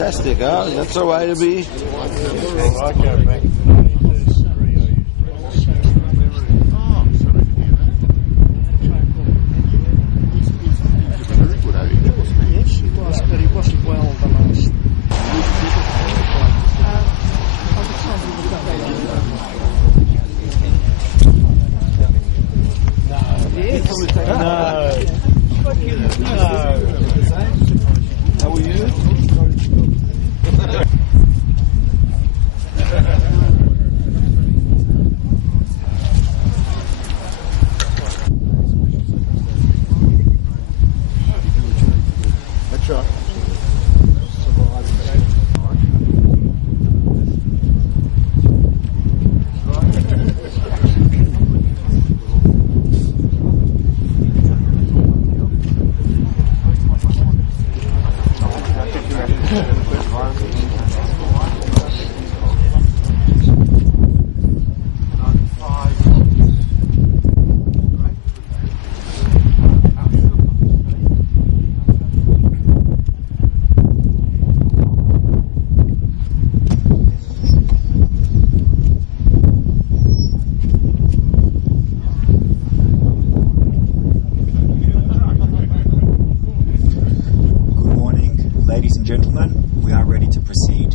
fantastic, huh? That's the way to be. I go back to 1933. Yes, he was, but he wasn't well the last. No. How are you? That's right. Ladies and gentlemen, we are ready to proceed.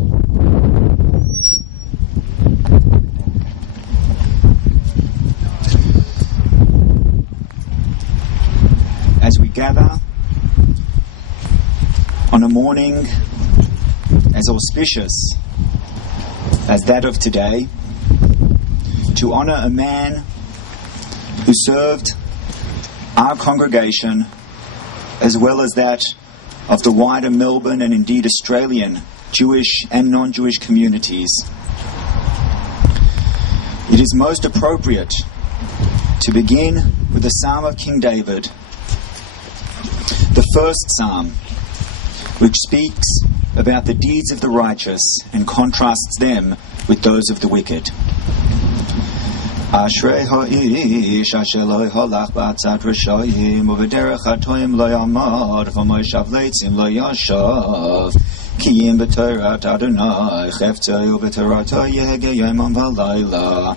As we gather on a morning as auspicious as that of today, to honor a man who served our congregation as well as that of the wider Melbourne and indeed Australian Jewish and non-Jewish communities. It is most appropriate to begin with the Psalm of King David, the first Psalm, which speaks about the deeds of the righteous and contrasts them with those of the wicked. Ashrei ha'ish asher lo halach b'atzat rishayim u'b'derech hatoim lo yamad v'moshav leitzim lo yashav ki im b'torat Adonai cheftzei u'b'torato yehege yomam v'layla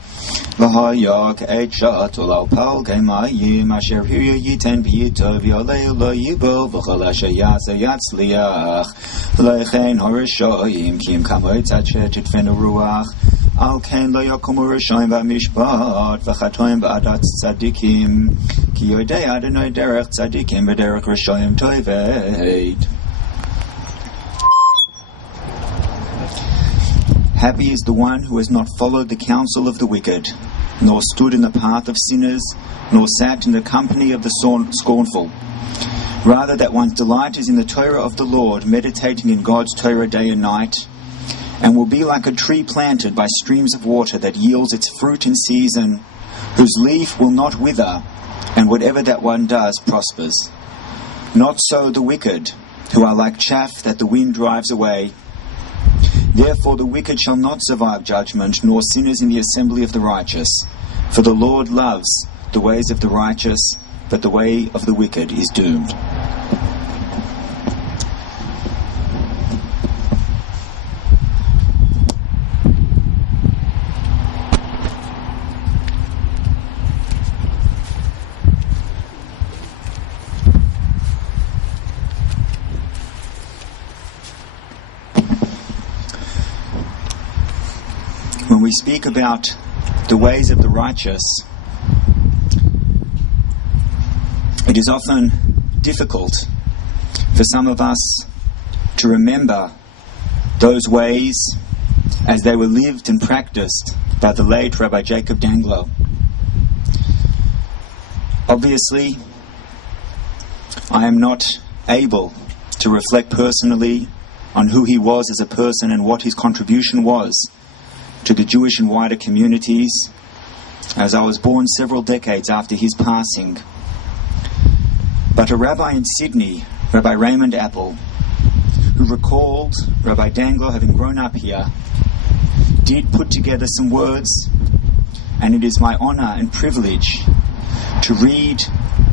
v'hayak et shatul al pal gemayim asher hirya yiten b'yitov yolei lo yibol v'chol asher yaseh yatzliach v'leichen harishayim ki im kamoitz asher titfenu ruach Al ken lo yakumu rishayim b'mishpat v'chatoim b'adat tzadikim ki yodei Adonai derech tzadikim v'derech rishayim toived. Happy is the one who has not followed the counsel of the wicked, nor stood in the path of sinners, nor sat in the company of the scornful. Rather, that one's delight is in the Torah of the Lord, meditating in God's Torah day and night, and will be like a tree planted by streams of water that yields its fruit in season, whose leaf will not wither, and whatever that one does prospers. Not so the wicked, who are like chaff that the wind drives away. Therefore the wicked shall not survive judgment, nor sinners in the assembly of the righteous. For the Lord loves the ways of the righteous, but the way of the wicked is doomed. When we speak about the ways of the righteous, it is often difficult for some of us to remember those ways as they were lived and practiced by the late Rabbi Jacob Danglow. Obviously, I am not able to reflect personally on who he was as a person and what his contribution was to the Jewish and wider communities, as I was born several decades after his passing. But a rabbi in Sydney, Rabbi Raymond Apple, who recalled Rabbi Danglow having grown up here, did put together some words, and it is my honor and privilege to read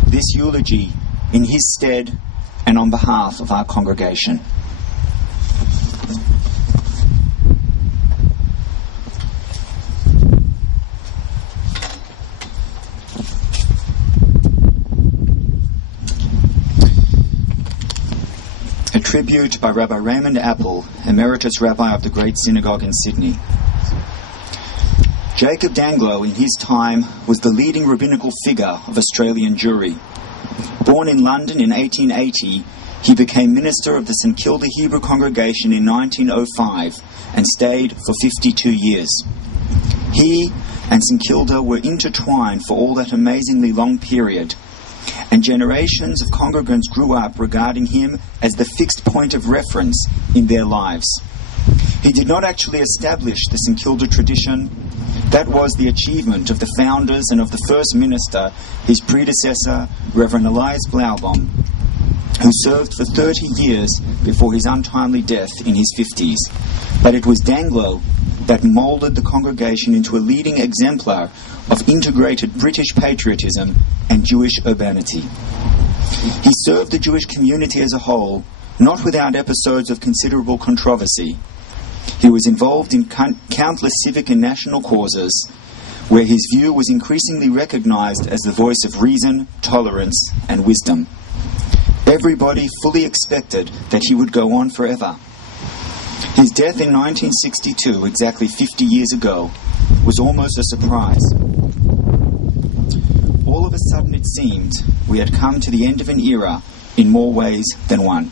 this eulogy in his stead and on behalf of our congregation. tribute by Rabbi Raymond Apple, Emeritus Rabbi of the Great Synagogue in Sydney. Jacob Danglow, in his time, was the leading rabbinical figure of Australian Jewry. Born in London in 1880, he became minister of the St Kilda Hebrew congregation in 1905 and stayed for 52 years. He and St Kilda were intertwined for all that amazingly long period, and generations of congregants grew up regarding him as the fixed point of reference in their lives. He did not actually establish the St Kilda tradition. That was the achievement of the founders and of the first minister, his predecessor, Reverend Elias Blaubaum, who served for 30 years before his untimely death in his 50s. But it was Danglow that moulded the congregation into a leading exemplar of integrated British patriotism and Jewish urbanity. He served the Jewish community as a whole, not without episodes of considerable controversy. He was involved in countless civic and national causes, where his view was increasingly recognized as the voice of reason, tolerance, and wisdom. Everybody fully expected that he would go on forever. His death in 1962, exactly 50 years ago, was almost a surprise. All of a sudden it seemed we had come to the end of an era in more ways than one.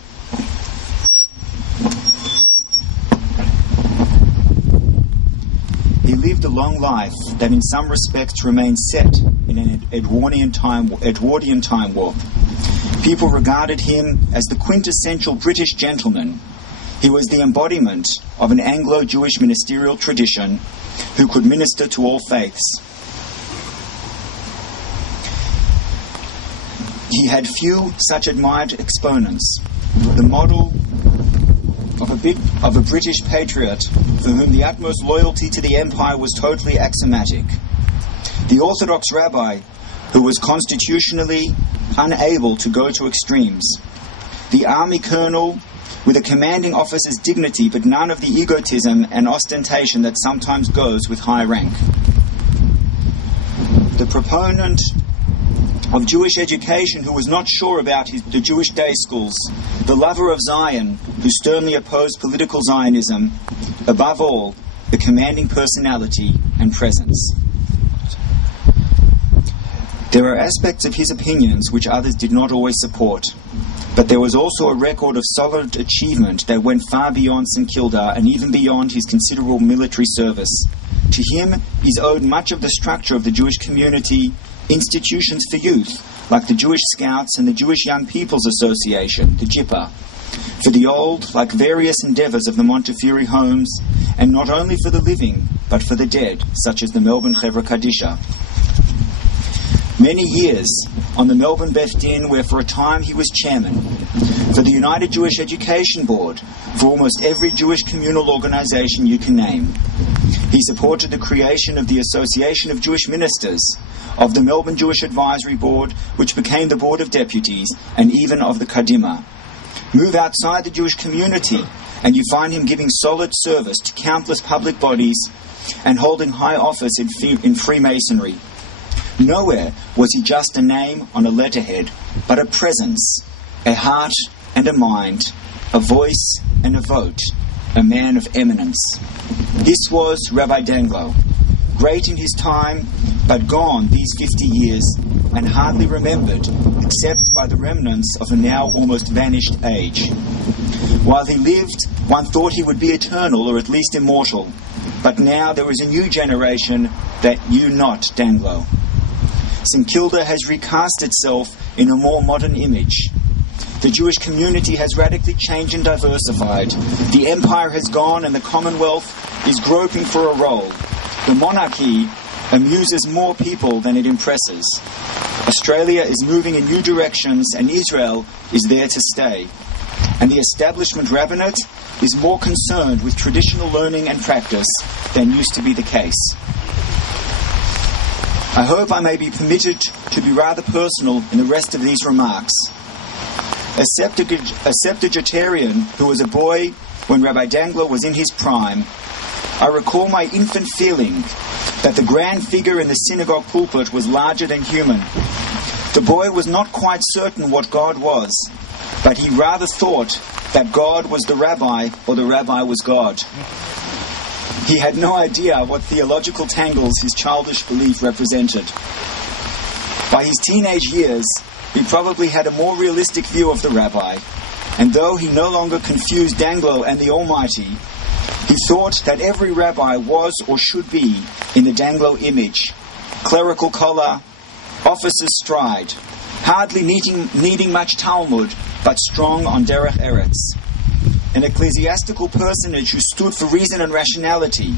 He lived a long life that in some respects remains set in an Edwardian time warp. People regarded him as the quintessential British gentleman. He was the embodiment of an Anglo-Jewish ministerial tradition who could minister to all faiths. He had few such admired exponents. The model of a British patriot for whom the utmost loyalty to the empire was totally axiomatic. The Orthodox rabbi who was constitutionally unable to go to extremes. The army colonel with a commanding officer's dignity but none of the egotism and ostentation that sometimes goes with high rank. The proponent of Jewish education who was not sure about the Jewish day schools, the lover of Zion who sternly opposed political Zionism, above all, the commanding personality and presence. There are aspects of his opinions which others did not always support, but there was also a record of solid achievement that went far beyond St Kilda and even beyond his considerable military service. To him is owed much of the structure of the Jewish community, institutions for youth, like the Jewish Scouts and the Jewish Young People's Association, the JIPA, for the old, like various endeavours of the Montefiore homes, and not only for the living, but for the dead, such as the Melbourne Chevra Kadisha. Many years on the Melbourne Beth Din, where for a time he was chairman, for the United Jewish Education Board, for almost every Jewish communal organisation you can name. He supported the creation of the Association of Jewish Ministers, of the Melbourne Jewish Advisory Board, which became the Board of Deputies, and even of the Kadima. Move outside the Jewish community, and you find him giving solid service to countless public bodies and holding high office in Freemasonry. Nowhere was he just a name on a letterhead, but a presence, a heart and a mind, a voice and a vote, a man of eminence. This was Rabbi Danglow, great in his time, but gone these 50 years, and hardly remembered, except by the remnants of a now almost vanished age. While he lived, one thought he would be eternal, or at least immortal, but now there is a new generation that knew not Danglow. St Kilda has recast itself in a more modern image. The Jewish community has radically changed and diversified. The empire has gone and the Commonwealth is groping for a role. The monarchy amuses more people than it impresses. Australia is moving in new directions and Israel is there to stay. And the establishment rabbinate is more concerned with traditional learning and practice than used to be the case. I hope I may be permitted to be rather personal in the rest of these remarks. A septuagenarian who was a boy when Rabbi Danglow was in his prime, I recall my infant feeling that the grand figure in the synagogue pulpit was larger than human. The boy was not quite certain what God was, but he rather thought that God was the rabbi or the rabbi was God. He had no idea what theological tangles his childish belief represented. By his teenage years, he probably had a more realistic view of the rabbi, and though he no longer confused Danglow and the Almighty, he thought that every rabbi was or should be in the Danglow image: clerical collar, officer's stride, hardly needing much Talmud, but strong on derech eretz. An ecclesiastical personage who stood for reason and rationality.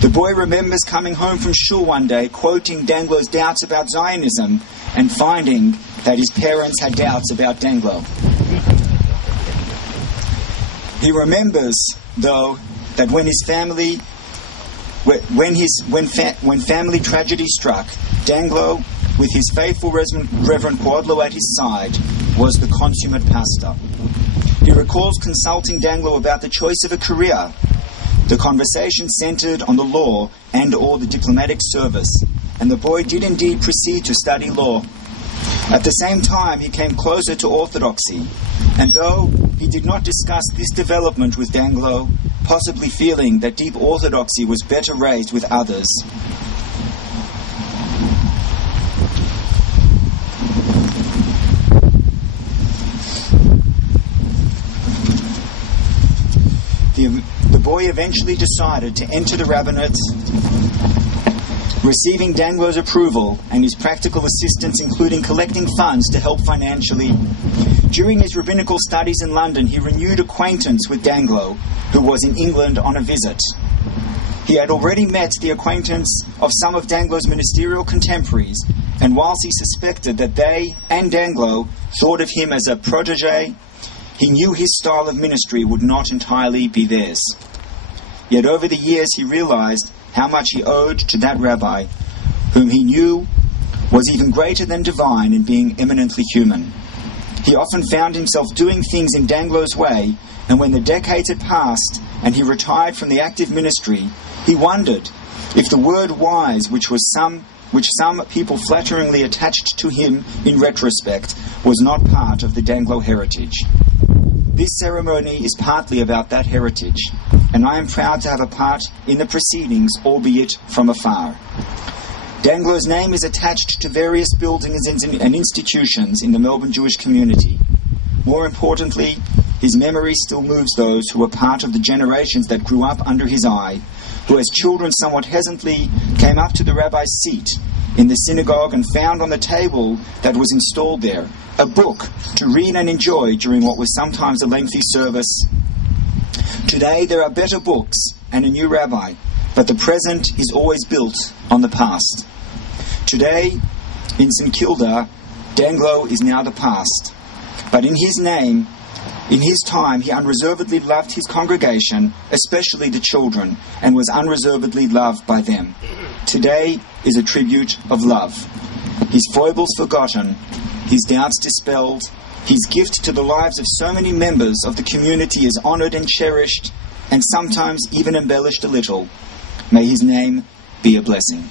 The boy remembers coming home from shul one day, quoting Danglow's doubts about Zionism, and finding that his parents had doubts about Danglow. He remembers, though, that when family tragedy struck, Danglow, with his faithful Reverend Quadlow at his side, was the consummate pastor. He recalls consulting Danglow about the choice of a career. The conversation centered on the law and or the diplomatic service, and the boy did indeed proceed to study law. At the same time, he came closer to orthodoxy, and though he did not discuss this development with Danglow, possibly feeling that deep orthodoxy was better raised with others, the boy eventually decided to enter the rabbinate, receiving Danglow's approval and his practical assistance, including collecting funds to help financially. During his rabbinical studies in London, he renewed acquaintance with Danglow, who was in England on a visit. He had already met the acquaintance of some of Danglow's ministerial contemporaries, and whilst he suspected that they and Danglow thought of him as a protege, he knew his style of ministry would not entirely be theirs. Yet over the years he realized how much he owed to that rabbi, whom he knew was even greater than divine in being eminently human. He often found himself doing things in Danglow's way, and when the decades had passed and he retired from the active ministry, he wondered if the word wise, which some people flatteringly attached to him in retrospect, was not part of the Danglow heritage. This ceremony is partly about that heritage, and I am proud to have a part in the proceedings, albeit from afar. Danglow's name is attached to various buildings and institutions in the Melbourne Jewish community. More importantly, his memory still moves those who were part of the generations that grew up under his eye, who as children somewhat hesitantly came up to the rabbi's seat in the synagogue and found on the table that was installed there a book to read and enjoy during what was sometimes a lengthy service. Today there are better books and a new rabbi, but the present is always built on the past. Today, in St Kilda, Danglow is now the past, but in his name, in his time, he unreservedly loved his congregation, especially the children, and was unreservedly loved by them. Today is a tribute of love. His foibles forgotten, his doubts dispelled, his gift to the lives of so many members of the community is honoured and cherished, and sometimes even embellished a little. May his name be a blessing.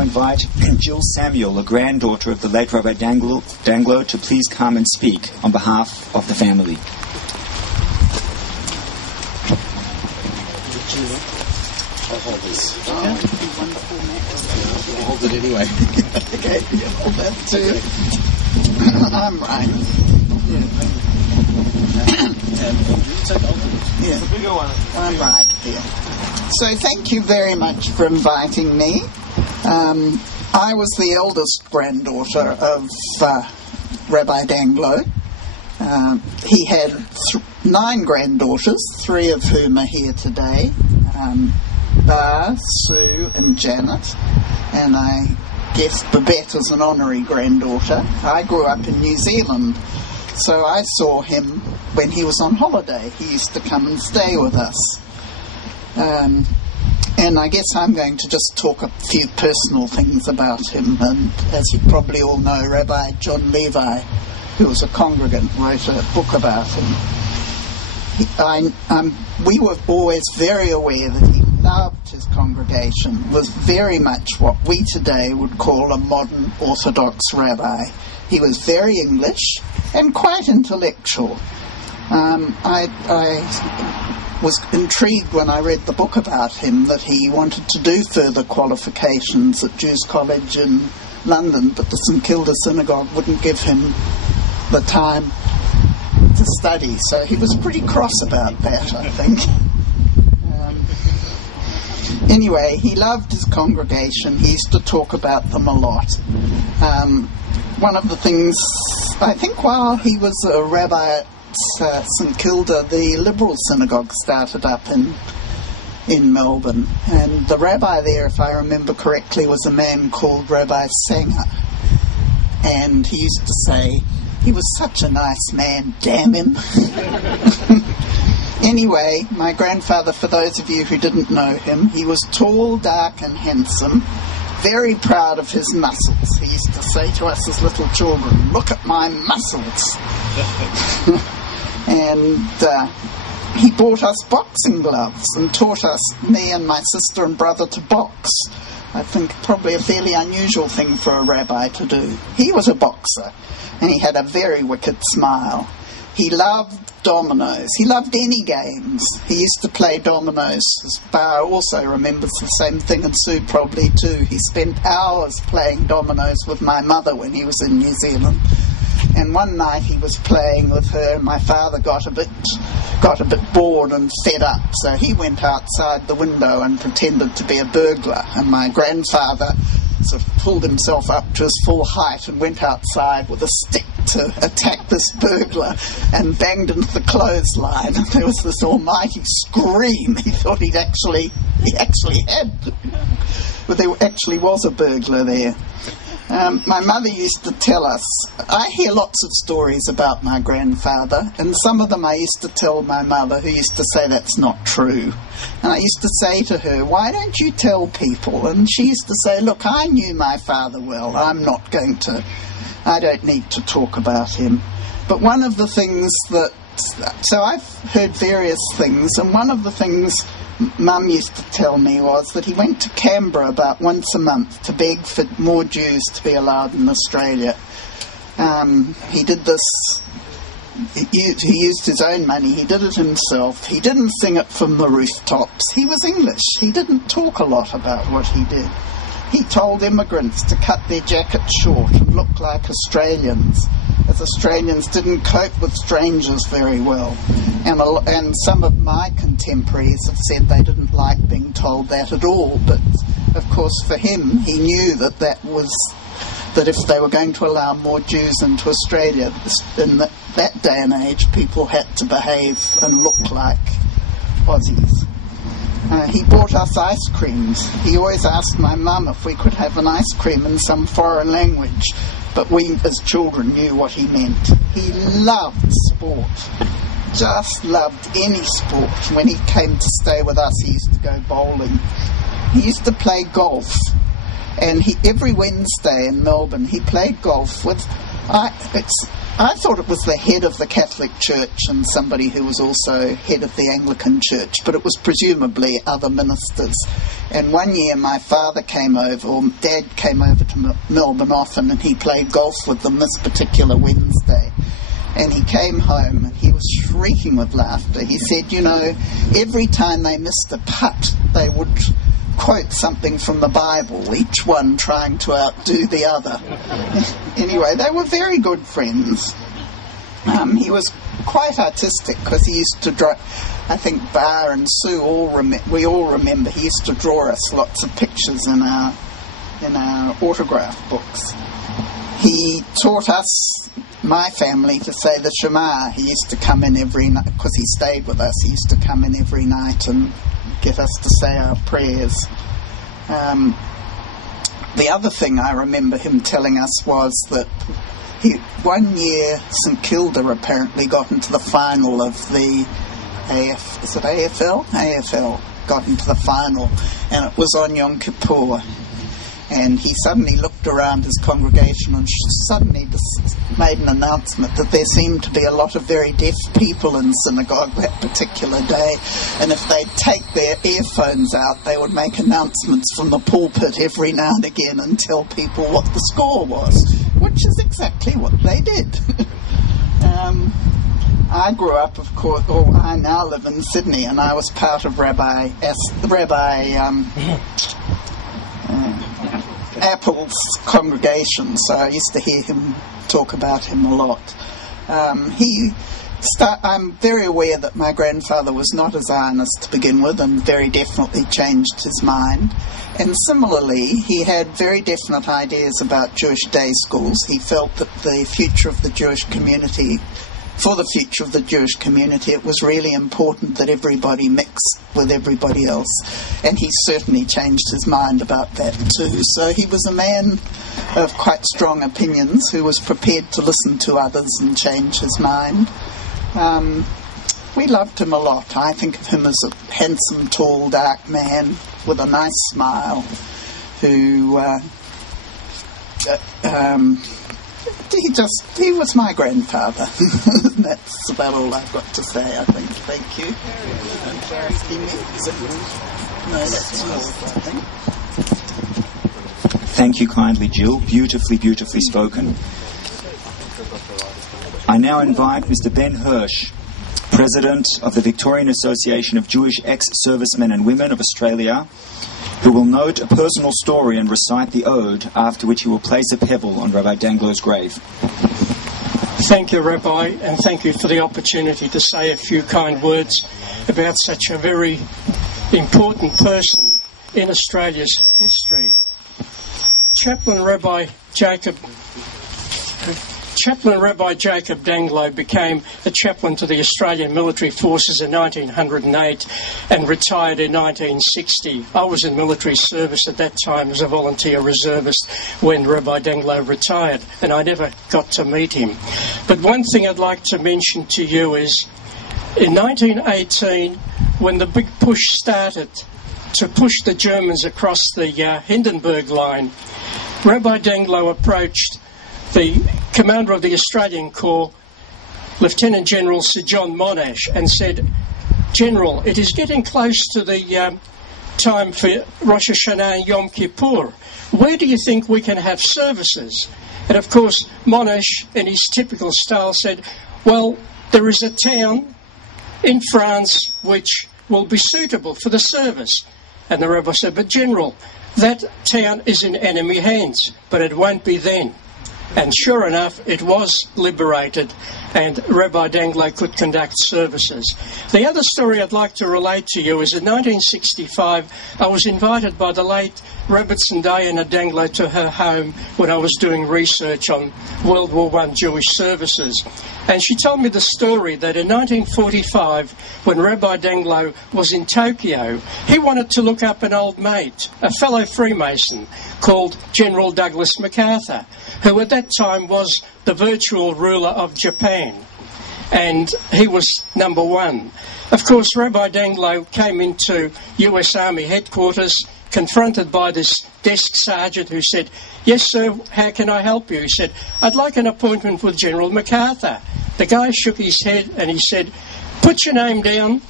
Invite Jill Samuel, a granddaughter of the late Rabbi Danglow, to please come and speak on behalf of the family. I'll hold this. I'll hold it anyway. Okay, you hold that too. I'm right. Yeah. I'm right here. So thank you very much for inviting me. I was the eldest granddaughter of Rabbi Danglow. He had 9 granddaughters, 3 of whom are here today, Bar, Sue and Janet, and I guess Babette is an honorary granddaughter. I grew up in New Zealand, so I saw him when he was on holiday. He used to come and stay with us. And I guess I'm going to just talk a few personal things about him. And as you probably all know, Rabbi John Levi, who was a congregant, wrote a book about him. We were always very aware that he loved his congregation, was very much what we today would call a modern Orthodox rabbi. He was very English and quite intellectual. I was intrigued when I read the book about him that he wanted to do further qualifications at Jews College in London, but the St Kilda Synagogue wouldn't give him the time to study, so he was pretty cross about that, I think. Anyway, he loved his congregation. He used to talk about them a lot. One of the things, I think while he was a rabbi at St Kilda, the Liberal Synagogue started up in Melbourne, and the rabbi there, if I remember correctly, was a man called Rabbi Sanger, and he used to say he was such a nice man, damn him. Anyway, my grandfather, for those of you who didn't know him, he was tall, dark and handsome, very proud of his muscles. He used to say to us as little children, "Look at my muscles." And he bought us boxing gloves and taught us, me and my sister and brother, to box. I think probably a fairly unusual thing for a rabbi to do. He was a boxer, and he had a very wicked smile. He loved dominoes. He loved any games. He used to play dominoes. Bar also remembers the same thing, and Sue probably too. He spent hours playing dominoes with my mother when he was in New Zealand. And one night he was playing with her, and my father got a bit bored and fed up, so he went outside the window and pretended to be a burglar, and my grandfather sort of pulled himself up to his full height and went outside with a stick to attack this burglar and banged into the clothesline, and there was this almighty scream. He thought he actually had, but there actually was a burglar there. My mother used to tell us, I hear lots of stories about my grandfather, and some of them I used to tell my mother, who used to say that's not true. And I used to say to her, why don't you tell people? And she used to say, look, I knew my father well. I don't need to talk about him. But one of the things so I've heard various things, and one of the things Mum used to tell me was that he went to Canberra about once a month to beg for more Jews to be allowed in Australia. He did this, he used his own money, he did it himself. He didn't sing it from the rooftops. He was English. He didn't talk a lot about what he did. He told immigrants to cut their jackets short and look like Australians, as Australians didn't cope with strangers very well. And some of my contemporaries have said they didn't like being told that at all, but of course for him, he knew that if they were going to allow more Jews into Australia, in that day and age, people had to behave and look like Aussies. He bought us ice creams. He always asked my mum if we could have an ice cream in some foreign language, but we as children knew what he meant. He loved sport, just loved any sport. When he came to stay with us, he used to go bowling. He used to play golf, and every Wednesday in Melbourne he played golf with, I thought it was the head of the Catholic Church and somebody who was also head of the Anglican Church, but it was presumably other ministers. And one year my father came over, or Dad came over to Melbourne often, and he played golf with them this particular Wednesday. And he came home and he was shrieking with laughter. He said, every time they missed a putt, they would quote something from the Bible, each one trying to outdo the other. Anyway, they were very good friends. He was quite artistic because he used to draw. I think Bar and Sue we all remember he used to draw us lots of pictures in our autograph books. He taught us, my family, to say the Shema. He used to come in every night because he stayed with us. He used to come in every night and get us to say our prayers. The other thing I remember him telling us was that one year St Kilda apparently got into the final of the AFL? AFL got into the final, and it was on Yom Kippur. And he suddenly looked around his congregation and suddenly made an announcement that there seemed to be a lot of very deaf people in synagogue that particular day, and if they'd take their earphones out, they would make announcements from the pulpit every now and again and tell people what the score was, which is exactly what they did. I grew up, of course, I now live in Sydney, and I was part of Rabbi Apple's congregation, so I used to hear him talk about him a lot. I'm very aware that my grandfather was not a Zionist to begin with, and very definitely changed his mind. And similarly, he had very definite ideas about Jewish day schools. He felt that for the future of the Jewish community, it was really important that everybody mix with everybody else. And he certainly changed his mind about that too. So he was a man of quite strong opinions who was prepared to listen to others and change his mind. We loved him a lot. I think of him as a handsome, tall, dark man with a nice smile who... he was my grandfather. That's about all I've got to say, I think. Thank you. No, that's all, I think. Thank you kindly, Jill. Beautifully, beautifully spoken. I I now invite Mr. Ben Hirsch, President of the Victorian Association of Jewish Ex-Servicemen and Women of Australia, who will note a personal story and recite the ode, after which he will place a pebble on Rabbi Danglow's grave. Thank you, Rabbi, and thank you for the opportunity to say a few kind words about such a very important person in Australia's history. Chaplain Rabbi Jacob Danglow became a chaplain to the Australian Military Forces in 1908 and retired in 1960. I was in military service at that time as a volunteer reservist when Rabbi Danglow retired, and I never got to meet him. But one thing I'd like to mention to you is, in 1918, when the big push started to push the Germans across the Hindenburg line, Rabbi Danglow approached the commander of the Australian Corps, Lieutenant General Sir John Monash, and said, "General, it is getting close to the time for Rosh Hashanah and Yom Kippur. Where do you think we can have services?" And of course, Monash, in his typical style, said, "Well, there is a town in France which will be suitable for the service." And the Rabbi said, "But General, that town is in enemy hands, but it won't be then." And sure enough, it was liberated, and Rabbi Danglow could conduct services. The other story I'd like to relate to you is in 1965, I was invited by the late Robertson Diana Danglow to her home when I was doing research on World War I Jewish services. And she told me the story that in 1945, when Rabbi Danglow was in Tokyo, he wanted to look up an old mate, a fellow Freemason, called General Douglas MacArthur, who at that time was the virtual ruler of Japan. And he was number one. Of course, Rabbi Danglow came into US Army headquarters, confronted by this desk sergeant who said, "Yes, sir, how can I help you?" He said, "I'd like an appointment with General MacArthur." The guy shook his head and he said, "Put your name down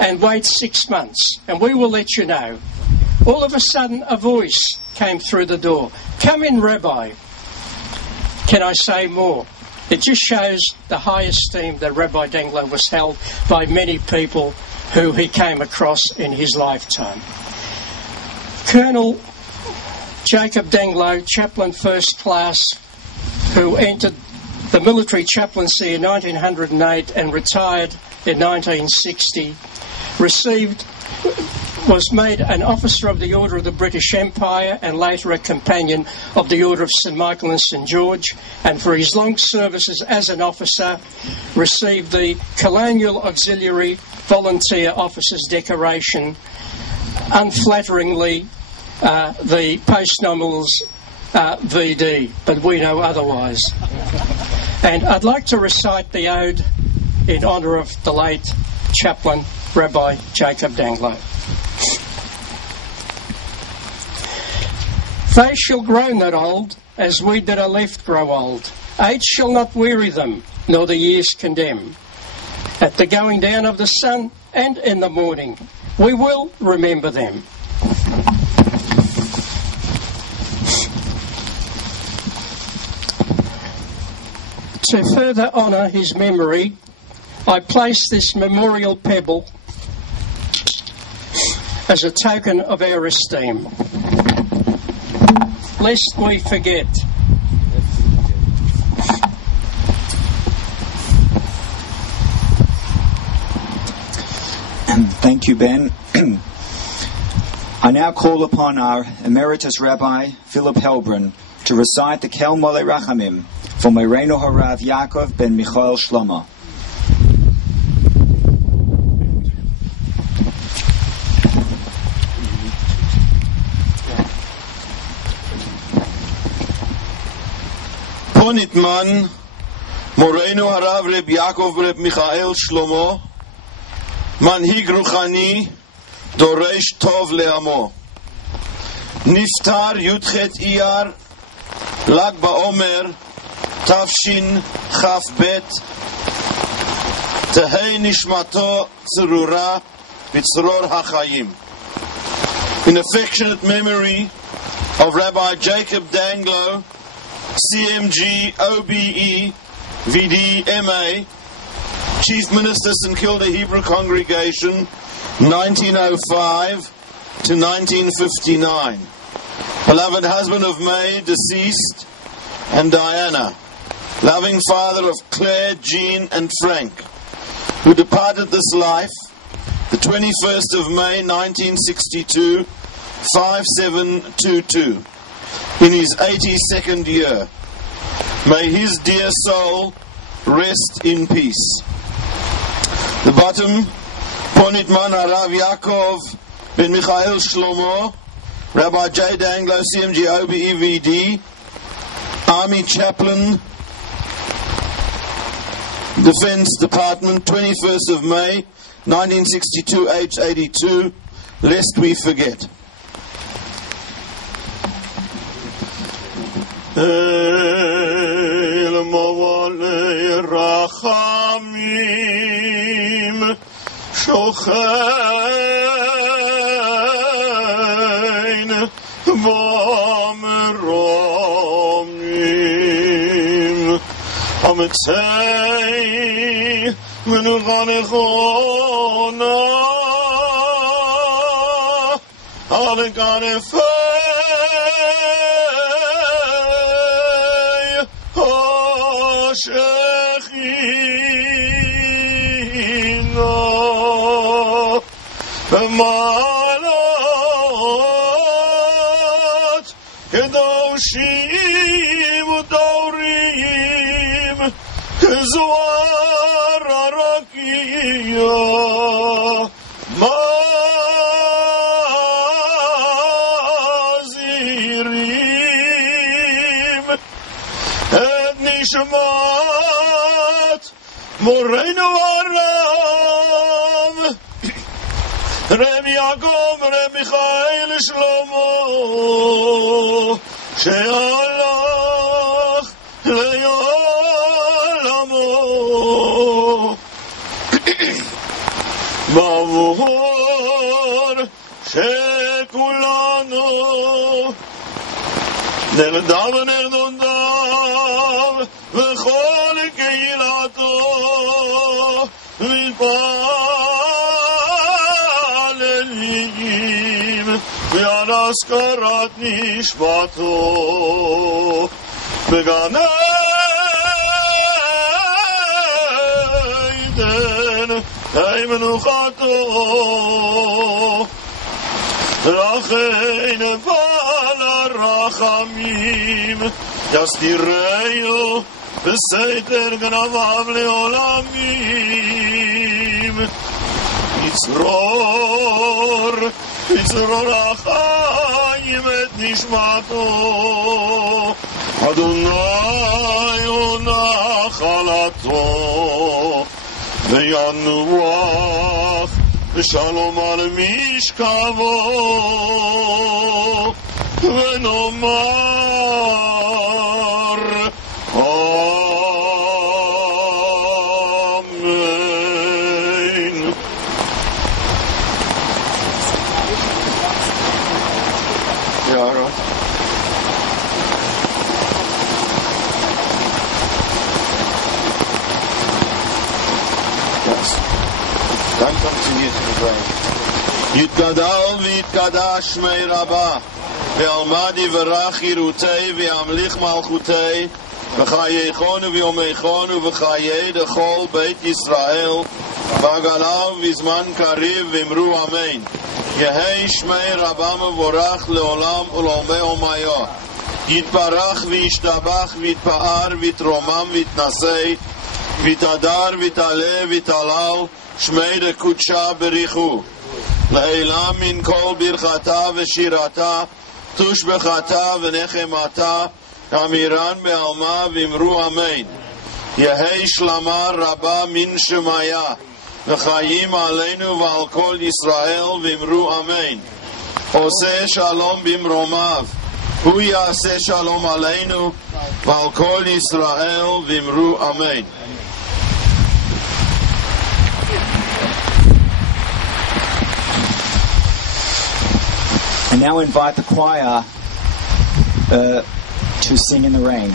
and wait 6 months and we will let you know." All of a sudden, a voice came through the door. "Come in, Rabbi." Can I say more? It just shows the high esteem that Rabbi Danglow was held by many people who he came across in his lifetime. Colonel Jacob Danglow, chaplain first class, who entered the military chaplaincy in 1908 and retired in 1960, was made an officer of the Order of the British Empire and later a companion of the Order of St Michael and St George, and for his long services as an officer received the Colonial Auxiliary Volunteer Officer's Decoration, unflatteringly the post-nominals VD, but we know otherwise. And I'd like to recite the ode in honour of the late chaplain Rabbi Jacob Danglow. They shall grow not old, as we that are left grow old. Age shall not weary them, nor the years condemn. At the going down of the sun and in the morning, we will remember them. To further honour his memory, I place this memorial pebble as a token of our esteem, lest we forget. Thank you, Ben. I now call upon our Emeritus Rabbi, Philip Helbron, to recite the Kel Mole Rachamim for Moreinu Harav Yaakov ben Michael Shlomo. Nitman, Moreinu Harav Reb Yaakov Reb Michael Shlomo, Manhig Ruchani, Doresh Tov Le'amo. Niftar Yudchet Iyar, Lag BaOmer, Tafshin Chaf Bet, Tehei Nishmato Tzurura, B'tzror HaChayim. In affectionate memory of Rabbi Jacob Danglow, CMG, OBE, VD MA, Chief Minister St Kilda Hebrew Congregation, 1905 to 1959. Beloved husband of May, deceased, and Diana, loving father of Claire, Jean, and Frank, who departed this life the 21st of May 1962, 5722, in his 82nd year. May his dear soul rest in peace. The bottom, Ponitman Rav Yaakov ben Michael Shlomo, Rabbi Jacob Danglow, CMG OBE VD, Army Chaplain, Defense Department, 21st of May 1962, age 82, lest we forget. El Mawale Rachamim Shochein V'Meromim Ametzei Menughanechona Aleganefei Shechina Malat Kedoshim Udorim Kezwar Arakia Mazirim Et Nishmat Moreinu Aram Rabbi Jacob, Rabbi Michael Shlomo She'alach Le'olamo Bavur She'kulano Nerdav Nerdundav V'chol Keilato V'palelim V'alaskarat Nishmato V'gan Eiden Menuchato Rachein Bala Rachamim Yastireyu B'Seiter Gnavav Le'olamim Yitzror Achayim Et Nishmato Adonai Unachalato Ve'yanuach Shalom al Mishkavo Ve'nomar Amen. Yara. Yes. Dann funktioniert es nicht. יתגדל ויתקדש שמי רבה ועלמד יברך חירותי וימליך מלכותי וחייכון ויומכון ובחיי דכל בית ישראל בגליו בזמן קריב ואמרו אמן. יהי שמי רבה מבורך לעולם ולעולמי עולמיו. יתברך וישתבח ויתפאר ויתרומם ויתנשא ויתהדר ויתעלה ויתהלל שמי דקודשה בריחו. לעילם מן כל ברכתה ושירתה תושבחתה ונחמתה אמירן בעלמה ואמרו אמן. יהי שלמה רבה מן שמיה וחיים עלינו ועל כל ישראל ואמרו אמן. עושה שלום במרומיו הוא יעשה שלום עלינו ועל כל ישראל ואמרו אמן. I now invite the choir to sing in the rain.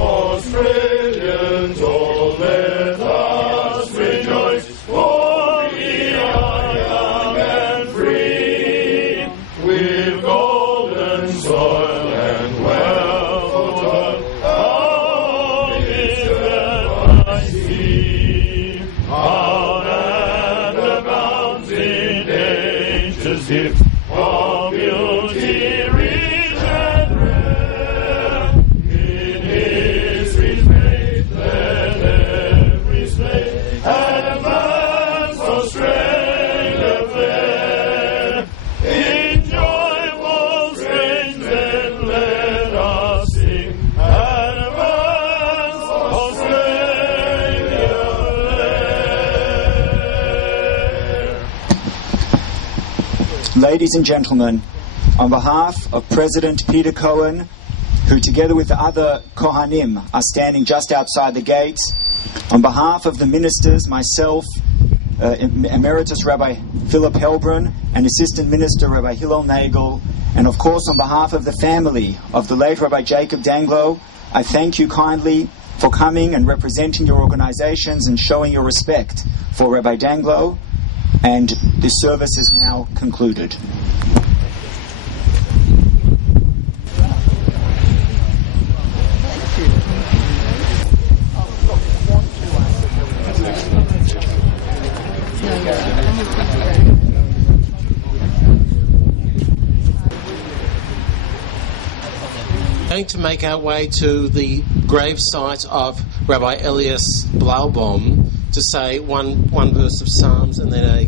Australians, oh, let us rejoice, for we are young and free, with golden soil and wealth of toil, home is fed by sea, our land abounds in nature's gifts, of beauty rich and rare, in history's great let every slave advance Australia fair. In joyful strains then let us sing, advance Australia fair. Ladies and gentlemen, on behalf of President Peter Cohen, who together with the other Kohanim are standing just outside the gates, on behalf of the ministers, myself, Emeritus Rabbi Philip Helbron, and Assistant Minister Rabbi Hillel Nagel, and of course on behalf of the family of the late Rabbi Jacob Danglow, I thank you kindly for coming and representing your organizations and showing your respect for Rabbi Danglow, and this service is now concluded. Going to make our way to the gravesite of Rabbi Elias Blaubaum to say one verse of Psalms and then a